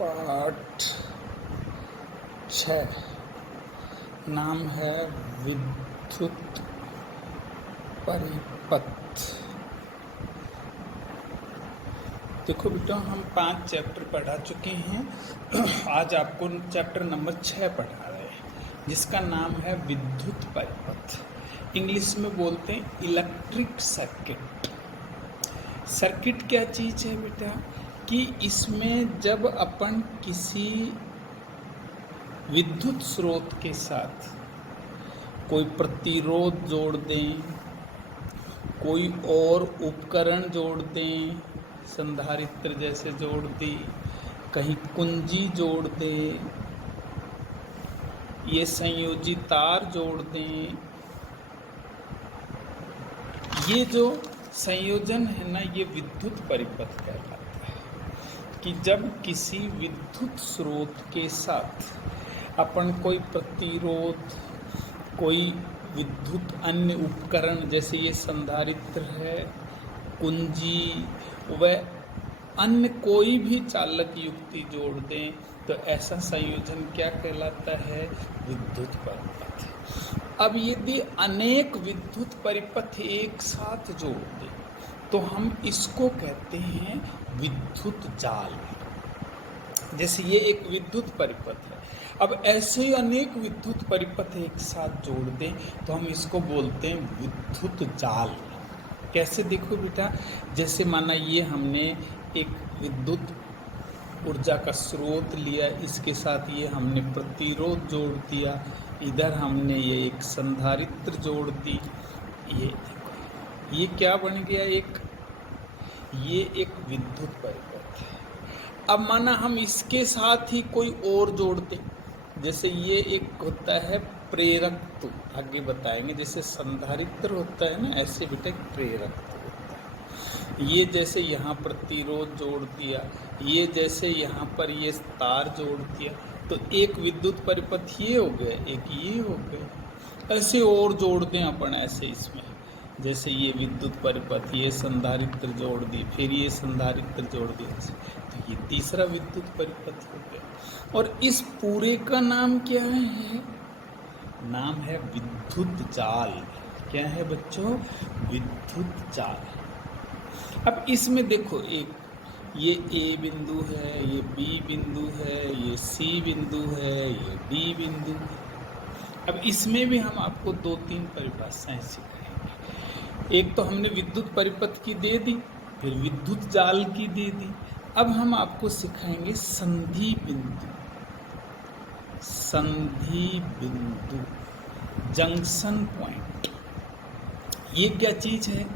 पाठ 6 नाम है विद्युत परिपथ। देखो बेटा, हम 5 चैप्टर पढ़ा चुके हैं। आज आपको चैप्टर नंबर 6 पढ़ा रहे हैं, जिसका नाम है विद्युत परिपथ। इंग्लिश में बोलते हैं इलेक्ट्रिक सर्किट। सर्किट क्या चीज़ है बेटा कि इसमें जब अपन किसी विद्युत स्रोत के साथ कोई प्रतिरोध जोड़ दें, कोई और उपकरण जोड़ दें, संधारित्र जैसे जोड़ दी, कहीं कुंजी जोड़ दें, ये संयोजी तार जोड़ दें, ये जो संयोजन है ना, ये विद्युत परिपथ कहलाता है। कि जब किसी विद्युत स्रोत के साथ अपन कोई प्रतिरोध, कोई विद्युत अन्य उपकरण जैसे ये संधारित्र है, कुंजी व अन्य कोई भी चालक युक्ति जोड़ दें तो ऐसा संयोजन क्या कहलाता है? विद्युत परिपथ। अब यदि अनेक विद्युत परिपथ एक साथ जोड़ दें तो हम इसको कहते हैं विद्युत जाल। जैसे ये एक विद्युत परिपथ है, अब ऐसे ही अनेक विद्युत परिपथ एक साथ जोड़ दें तो हम इसको बोलते हैं विद्युत जाल। कैसे? देखो बेटा, जैसे माना ये हमने एक विद्युत ऊर्जा का स्रोत लिया, इसके साथ ये हमने प्रतिरोध जोड़ दिया, इधर हमने ये एक संधारित्र जोड़ दी, ये देखो ये क्या बन गया? ये एक विद्युत परिपथ है। अब माना हम इसके साथ ही कोई और जोड़ दें, जैसे ये एक होता है प्रेरक, तो आगे बताएंगे। जैसे संधारित्र होता है ना, ऐसे बेटा एक प्रेरक होता है। ये जैसे यहाँ प्रतिरोध जोड़ दिया, ये जैसे यहाँ पर ये तार जोड़ दिया, तो एक विद्युत परिपथ ये हो गया, एक ये हो गया। ऐसे और जोड़ दें अपन ऐसे इसमें, जैसे ये विद्युत परिपथ, ये संधारित्र जोड़ दी, फिर ये संधारित्र जोड़ दिया, तो ये तीसरा विद्युत परिपथ हो गया। और इस पूरे का नाम क्या है? नाम है विद्युत जाल। क्या है बच्चों? विद्युत जाल। अब इसमें देखो, एक ये ए बिंदु है, ये बी बिंदु है, ये सी बिंदु है, ये डी बिंदु है। अब इसमें भी हम आपको 2-3 परिभाषाएं सिखाएंगे। एक तो हमने विद्युत परिपथ की दे दी, फिर विद्युत जाल की दे दी। अब हम आपको सिखाएंगे संधि बिंदु। संधि बिंदु, जंक्शन पॉइंट। ये क्या चीज है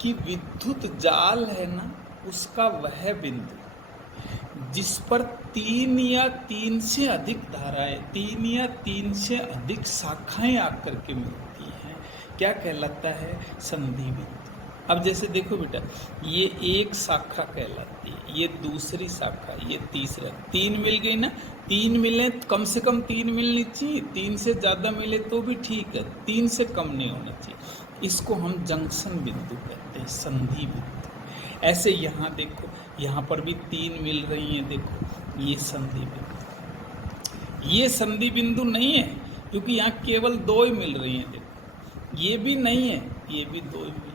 कि विद्युत जाल है ना, उसका वह बिंदु जिस पर 3 या 3 से अधिक धाराएं, 3 या 3 से अधिक शाखाएं आकर के मिलती हैं, क्या कहलाता है? संधि बिंदु। अब जैसे देखो बेटा, ये एक शाखा कहलाती है, ये दूसरी शाखा, ये तीसरा, 3 मिल गई ना। 3 मिले, कम से कम 3 मिलनी चाहिए, 3 से ज़्यादा मिले तो भी ठीक है, 3 से कम नहीं होना चाहिए। इसको हम जंक्शन बिंदु कहते हैं, संधि बिंदु। ऐसे यहाँ देखो, यहाँ पर भी 3 मिल रही हैं, देखो ये संधि बिंदु। ये संधि बिंदु नहीं है क्योंकि यहाँ केवल 2 ही मिल रही हैं, देखो ये भी नहीं है, ये भी 2 ही मिल रही है।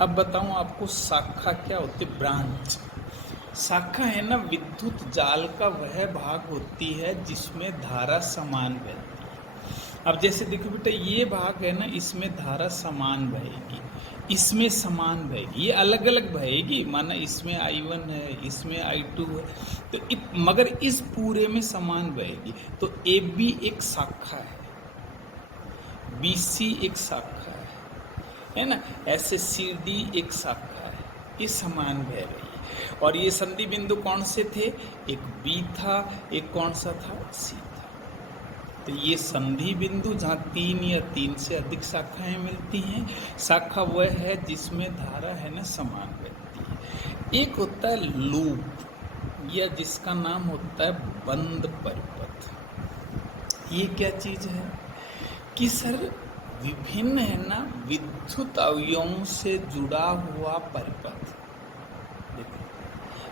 अब बताऊं आपको शाखा क्या होती है? ब्रांच। शाखा है ना, विद्युत जाल का वह भाग होती है जिसमें धारा समान बहती है। अब जैसे देखो बेटा, ये भाग है ना, इसमें धारा समान बहेगी, इसमें समान बहेगी, ये अलग अलग बहेगी। माना इसमें I1 है, इसमें I2 है, तो मगर इस पूरे में समान बहेगी। तो AB एक शाखा है, BC एक शाखा है ना, ऐसे CD एक शाखा है, ये समान बह रही है। और ये संधि बिंदु कौन से थे? एक B था, एक कौन सा था? C था। तो ये संधि बिंदु जहाँ 3 या 3 से अधिक शाखाएं मिलती हैं, शाखा वह है जिसमें धारा है ना समान बहती है। एक होता है लूप, या जिसका नाम होता है बंद परिपथ। ये क्या चीज है कि सर विभिन्न है ना विद्युत अवयवों से जुड़ा हुआ परिपथ।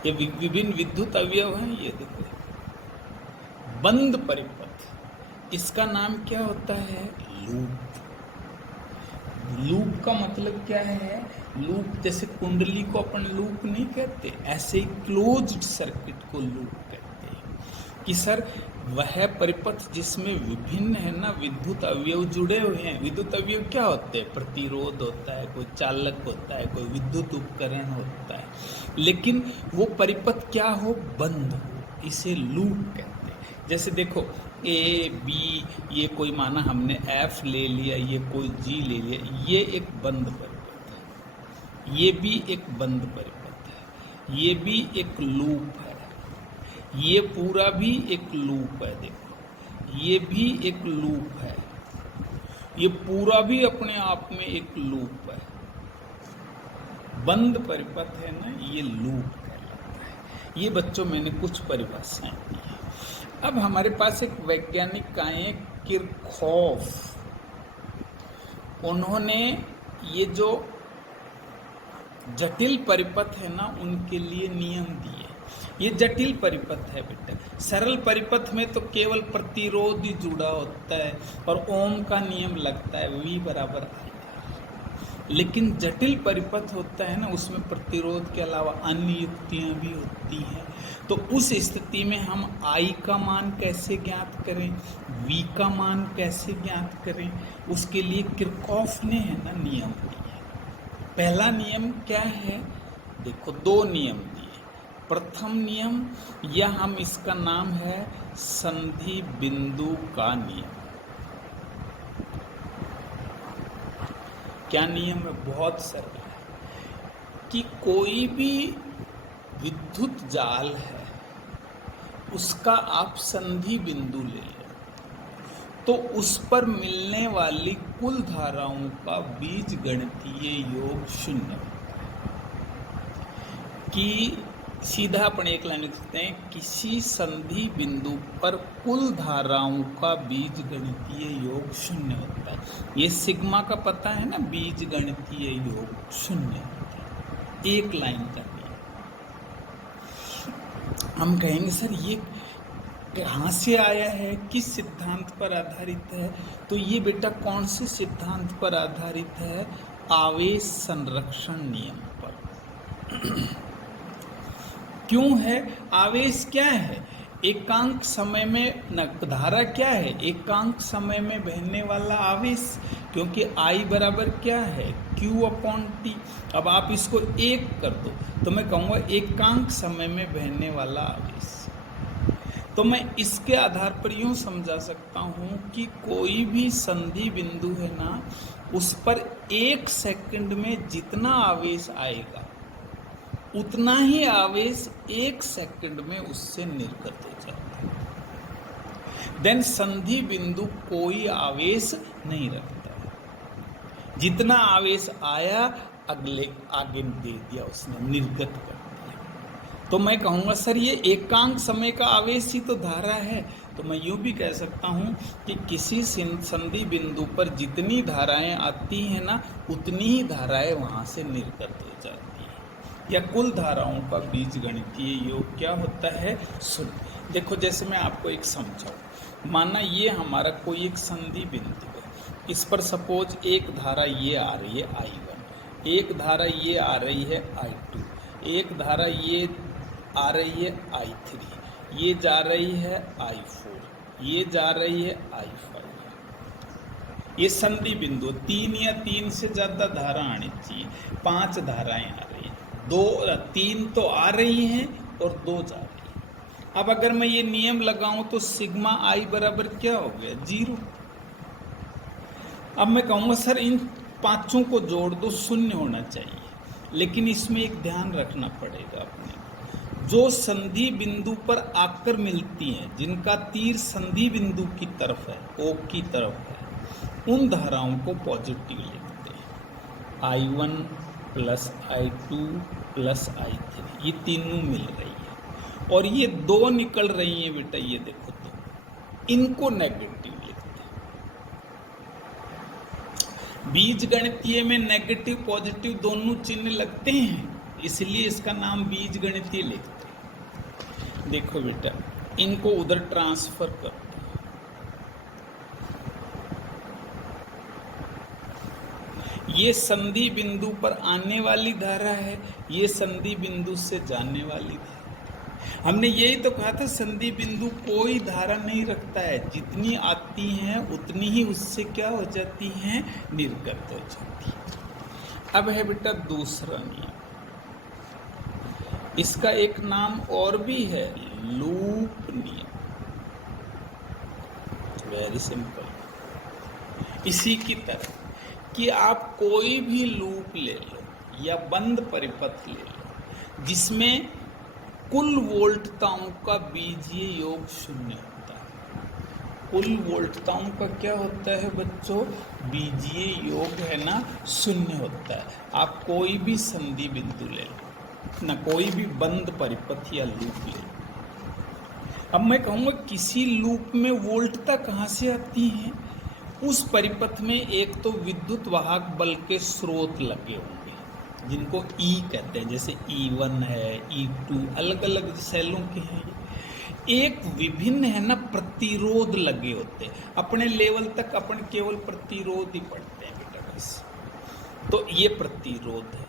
ये विभिन्न विद्युत अवयव हैं। ये देखो बंद परिपथ, इसका नाम क्या होता है? लूप। लूप का मतलब क्या है? लूप जैसे कुंडली को अपन लूप नहीं कहते, ऐसे ही क्लोज्ड सर्किट को लूप कहते हैं कि सर वह परिपथ जिसमें विभिन्न है ना विद्युत अवयव जुड़े हुए हैं। विद्युत अवयव क्या होते हैं? प्रतिरोध होता है, कोई चालक होता है, कोई विद्युत उपकरण होता है, लेकिन वो परिपथ क्या हो? बंद हो, इसे लूप कहते हैं। जैसे देखो ए बी, ये कोई माना हमने एफ ले लिया, ये कोई जी ले लिया, ये एक बंद परिपथ है, ये भी एक बंद परिपथ है, ये भी एक लूप है, ये पूरा भी एक लूप है। देखो ये भी एक लूप है, ये पूरा भी अपने आप में एक लूप है। बंद परिपथ है ना, ये लूप कहलाता है। ये बच्चों मैंने कुछ परिभाषाएं दी हैं। अब हमारे पास एक वैज्ञानिक आए किरचॉफ, उन्होंने ये जो जटिल परिपथ है ना उनके लिए नियम दिए। ये जटिल परिपथ है बेटा। सरल परिपथ में तो केवल प्रतिरोध ही जुड़ा होता है और ओम का नियम लगता है, V बराबर I। लेकिन जटिल परिपथ होता है ना, उसमें प्रतिरोध के अलावा अन्य युक्तियां भी होती हैं। तो उस स्थिति में हम I का मान कैसे ज्ञात करें, V का मान कैसे ज्ञात करें, उसके लिए किरचॉफ ने है ना नियम दिए। पहला नियम क्या है? देखो दो नियम दिए। प्रथम नियम, या हम इसका नाम है संधि बिंदु का नियम। क्या नियम है? बहुत सरल है कि कोई भी विद्युत जाल है उसका आप संधि बिंदु ले लें तो उस पर मिलने वाली कुल धाराओं का बीजगणितीय योग शून्य होता है। कि सीधा अपन एक लाइन लिख सकते हैं, किसी संधि बिंदु पर कुल धाराओं का बीजगणितीय योग शून्य होता है। ये सिग्मा का पता है ना, बीजगणितीय योग शून्य होता है। एक लाइन का नियम। हम कहेंगे सर ये कहाँ से आया है, किस सिद्धांत पर आधारित है? तो ये बेटा कौन से सिद्धांत पर आधारित है? आवेश संरक्षण नियम पर। क्यों है? आवेश क्या है? एकांक समय में धारा क्या है? एकांक समय में बहने वाला आवेश, क्योंकि I बराबर क्या है? Q/T। अब आप इसको एक कर दो तो मैं कहूँगा एकांक समय में बहने वाला आवेश। तो मैं इसके आधार पर यूँ समझा सकता हूँ कि कोई भी संधि बिंदु है ना, उस पर 1 सेकंड में जितना आवेश आएगा उतना ही आवेश 1 सेकंड में उससे निर्गत हो जाता है। देन संधि बिंदु कोई आवेश नहीं रखता है। जितना आवेश आया आगे दे दिया उसने, निर्गत कर दिया। तो मैं कहूँगा सर ये एकांक समय का आवेश ही तो धारा है। तो मैं यूँ भी कह सकता हूँ कि किसी संधि बिंदु पर जितनी धाराएं आती हैं ना, उतनी ही धाराएं वहाँ से निर्गत हो जाती हैं। या कुल धाराओं का बीजगणितीय योग क्या होता है? शून्य। देखो जैसे मैं आपको एक समझाऊं, माना ये हमारा कोई एक संधि बिंदु है, इस पर सपोज एक धारा ये आ रही है I1, एक धारा ये आ रही है I2, एक धारा ये आ रही है I3, ये जा रही है I4, ये जा रही है I5। ये संधि बिंदु 3 या 3 से ज़्यादा धारा आनी चाहिए। 5 धाराएं आ रही हैं, 3 तो आ रही हैं और 2 जा रही हैं। अब अगर मैं ये नियम लगाऊं तो सिग्मा I बराबर क्या हो गया? 0। अब मैं कहूँगा सर इन 5 को जोड़ दो, 0 होना चाहिए। लेकिन इसमें एक ध्यान रखना पड़ेगा अपने, जो संधि बिंदु पर आकर मिलती हैं, जिनका तीर संधि बिंदु की तरफ है, O की तरफ है, उन धाराओं को पॉजिटिव लिखते हैं। I1 plus I2 plus I3, ये तीनों मिल रही है और ये 2 निकल रही हैं बेटा, ये देखो तो इनको नेगेटिव लिखते हैं। बीजगणितीय में नेगेटिव पॉजिटिव दोनों चिन्ह लगते हैं। इसलिए इसका नाम बीज गणितीय लिखते। देखो बेटा, इनको उधर ट्रांसफर कर दो। ये संधि बिंदु पर आने वाली धारा है, ये संधि बिंदु से जाने वाली धारा। हमने यही तो कहा था, संधि बिंदु कोई धारा नहीं रखता है, जितनी आती हैं उतनी ही उससे क्या हो जाती हैं, निर्गत हो जाती है। अब है बेटा दूसरा नियम, इसका एक नाम और भी है, लूप नियम। Very simple. इसी की तरह कि आप कोई भी लूप ले लो या बंद परिपथ ले लो जिसमें कुल वोल्टताओं का बीजीय योग शून्य होता है। कुल वोल्टताओं का क्या होता है बच्चों, बीजीय योग है ना, शून्य होता है। आप कोई भी संधि बिंदु ले लो ना, कोई भी बंद परिपथ या लूप ले लो। अब मैं कहूँगा किसी लूप में वोल्टता कहाँ से आती है, उस परिपथ में एक तो विद्युत वाहक बल के स्रोत लगे होंगे जिनको ई कहते हैं, जैसे E1 है, E2, अलग अलग सेलों के हैं। एक विभिन्न है ना प्रतिरोध लगे होते हैं। अपने लेवल तक अपन केवल प्रतिरोध ही पढ़ते हैं बेटा बस, तो ये प्रतिरोध है।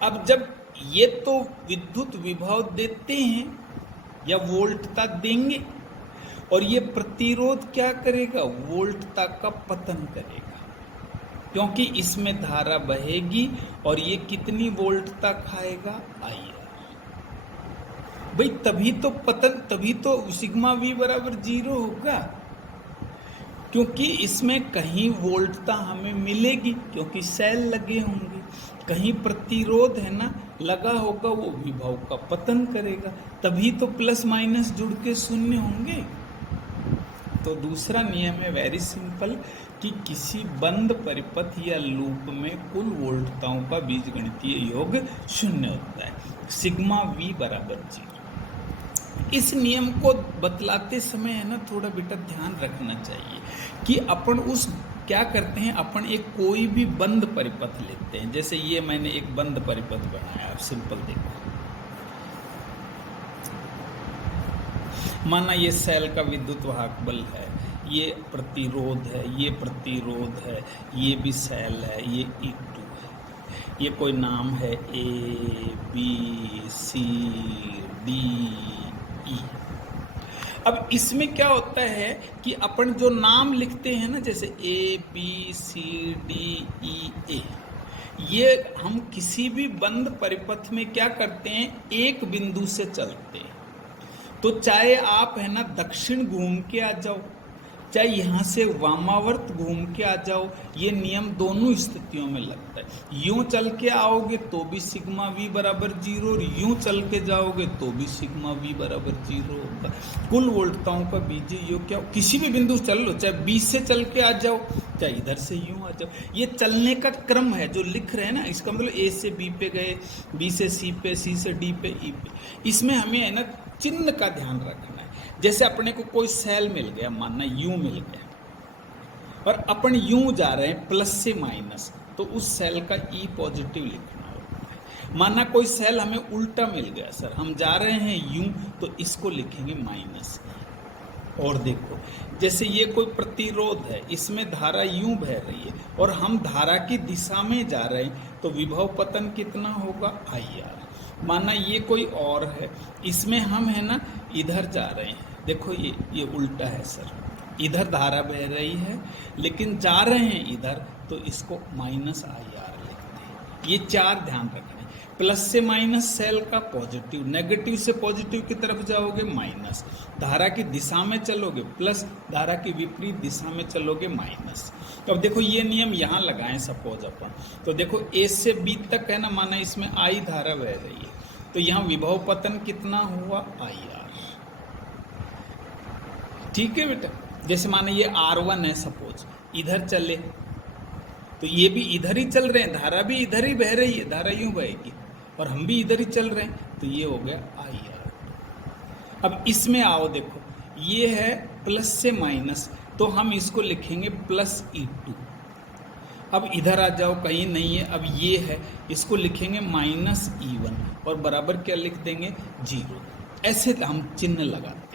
अब जब ये तो विद्युत विभव देते हैं या वोल्टता देंगे, और ये प्रतिरोध क्या करेगा, वोल्टता का पतन करेगा, क्योंकि इसमें धारा बहेगी और ये कितनी वोल्टता खाएगा, IR। भाई तभी तो पतन, तभी तो सिग्मा V बराबर 0 होगा, क्योंकि इसमें कहीं वोल्टता हमें मिलेगी क्योंकि सेल लगे होंगे, कहीं प्रतिरोध है ना लगा होगा, वो विभव का पतन करेगा, तभी तो प्लस माइनस जुड़ के शून्य होंगे। तो दूसरा नियम है वेरी सिंपल कि किसी बंद परिपथ या लूप में कुल वोल्टताओं का बीजगणितीय योग शून्य होता है, सिग्मा V बराबर 0। इस नियम को बतलाते समय है ना थोड़ा बेटा ध्यान रखना चाहिए कि अपन उस क्या करते हैं, अपन एक कोई भी बंद परिपथ लेते हैं। जैसे ये मैंने एक बंद परिपथ बनाया, आप सिंपल देखो, माना ये सेल का विद्युत वाहक बल है, ये प्रतिरोध है, ये प्रतिरोध है, ये भी सेल है, ये E2 है, ये कोई नाम है ABCDE। अब इसमें क्या होता है कि अपन जो नाम लिखते हैं ना, जैसे ABCDEA, ये हम किसी भी बंद परिपथ में क्या करते हैं, एक बिंदु से चलते हैं। तो चाहे आप है ना दक्षिण घूम के आ जाओ, चाहे यहाँ से वामावर्त घूम के आ जाओ, ये नियम दोनों स्थितियों में लगता है। यूं चल के आओगे तो भी सिग्मा V बराबर 0, और यूं चल के जाओगे तो भी सिग्मा V बराबर 0 होगा। कुल वोल्टताओं का बीजीय योग क्या, किसी भी बिंदु चल लो, चाहे B से चल के आ जाओ, चाहे इधर से यूं आ जाओ, ये चलने का क्रम है जो लिख रहे हैं ना, इसका मतलब A से B पे गए, B से C पे, C से D पे, E पे। इसमें हमें है ना चिन्ह का ध्यान रखना है। जैसे अपने को कोई सेल मिल गया, मानना यूं मिल गया, और अपन यूं जा रहे हैं प्लस से माइनस, तो उस सेल का E पॉजिटिव लिखना होता है। माना कोई सेल हमें उल्टा मिल गया, सर हम जा रहे हैं यूं, तो इसको लिखेंगे माइनस। और देखो जैसे ये कोई प्रतिरोध है, इसमें धारा यूं बह रही है और हम धारा की दिशा में जा रहे हैं, तो विभव पतन कितना होगा, IR। माना ये कोई और है, इसमें हम है ना इधर जा रहे हैं, देखो ये उल्टा है सर, इधर धारा बह रही है लेकिन जा रहे हैं इधर, तो इसको माइनस IR लिखते हैं। ये चार ध्यान रखना है। प्लस से माइनस सेल का पॉजिटिव, नेगेटिव से पॉजिटिव की तरफ जाओगे माइनस, धारा की दिशा में चलोगे प्लस, धारा की विपरीत दिशा में चलोगे माइनस। तो अब देखो ये नियम यहाँ लगाएं सपोज अपन, तो देखो A से B तक है ना, माना इसमें I धारा बह रही है, तो यहाँ विभव पतन कितना हुआ, IR। ठीक है बेटा, जैसे माने ये R1 है सपोज, इधर चले तो ये भी इधर ही चल रहे हैं, धारा भी इधर ही बह रही है, धारा यूं बहेगी, और हम भी इधर ही चल रहे हैं, तो ये हो गया IR। अब इसमें आओ, देखो ये है प्लस से माइनस, तो हम इसको लिखेंगे प्लस E2, अब इधर आ जाओ, कहीं नहीं है, अब ये है, इसको लिखेंगे -E1 और बराबर क्या लिख देंगे 0। ऐसे हम चिन्ह लगाते हैं।